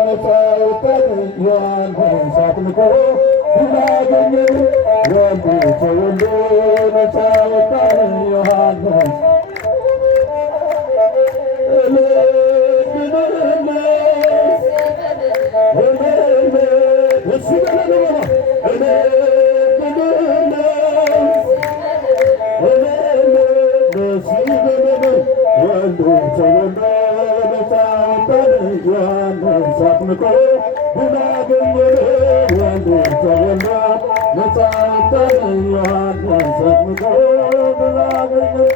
ነፃ ወጣን ዮሐንስ አጥምቆ ድል አገኘን ወልድ ተወልዶ ነፃ ወጣን ዮሐንስ ወልድ ተወልዶ ነፃ ወጣን ዮሐንስ አጥምቆ ድል አገኘን ወልድ ተወልዶ ነፃ ወጣን ዮሐንስ አጥምቆ ድል አገኘን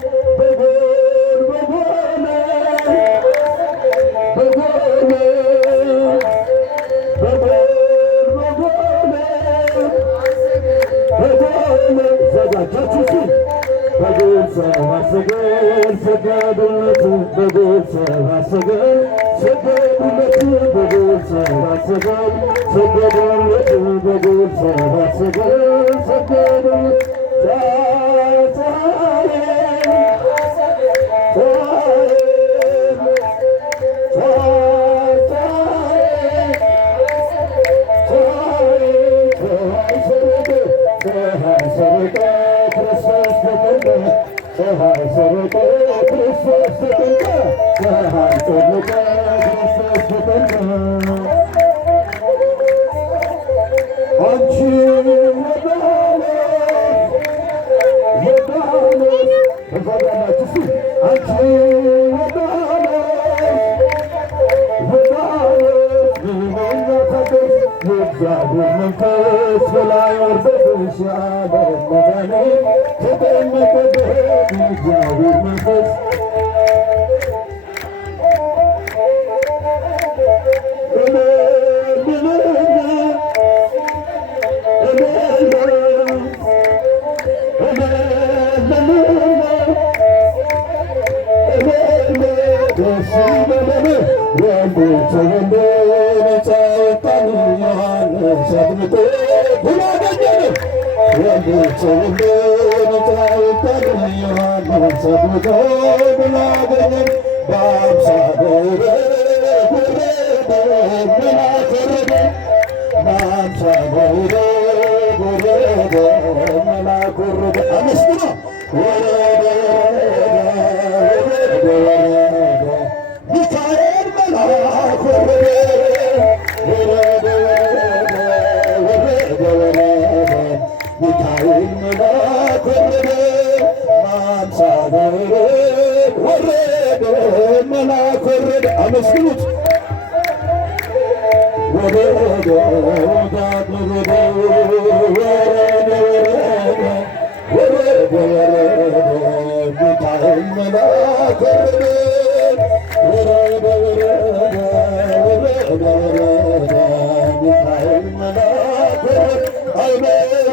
ሰገዱለት በጎል ሰባት ሰገል ሰገዱለት በጎል ሰባት ሰገል ሰገዱለት በጎል ሰባት ሰገል ሰገዱለት ፀሐይ ሰረቀ ክርስቶስ ተጠምቀ ፀሐይ ጠለቀ ክርስቶስ ተጠምቀ አንቺ ዮርዳኖስ ተፈራላችሁ ሲ አንቺ ዮርዳኖስ ምንኛ ታደስ የእግዚአብሔር መንፈስ በላይ ወርዶብሽ የዓለም መድኃኒት ተጠመቀበት የእግዚአብሔር መንፈስ ወልድ ተወልዶ ነፃ ወጣን ዮሐንስ አጥምቆ ድል አገኘን ወልድ ተወልዶ ነፃ ወጣን ዮሐንስ አጥምቆ ድል አገኘን በአምሳለ ወረደ መልአክ ወረደ በአምሳለ ወረደ መልአክ ወረደ አመስግኖ ወረደ ሚካኤል መልአክ ወረደ ወረደ ሚካኤል መልአክ ወረደ በአምሳለ ወረደ መልአክ ወረደ አመስግኑት ወረደ ወዳት ወረደ ወረደ ሚካኤል መልአክ ወረደ ሚካኤል መልአክ ወረደ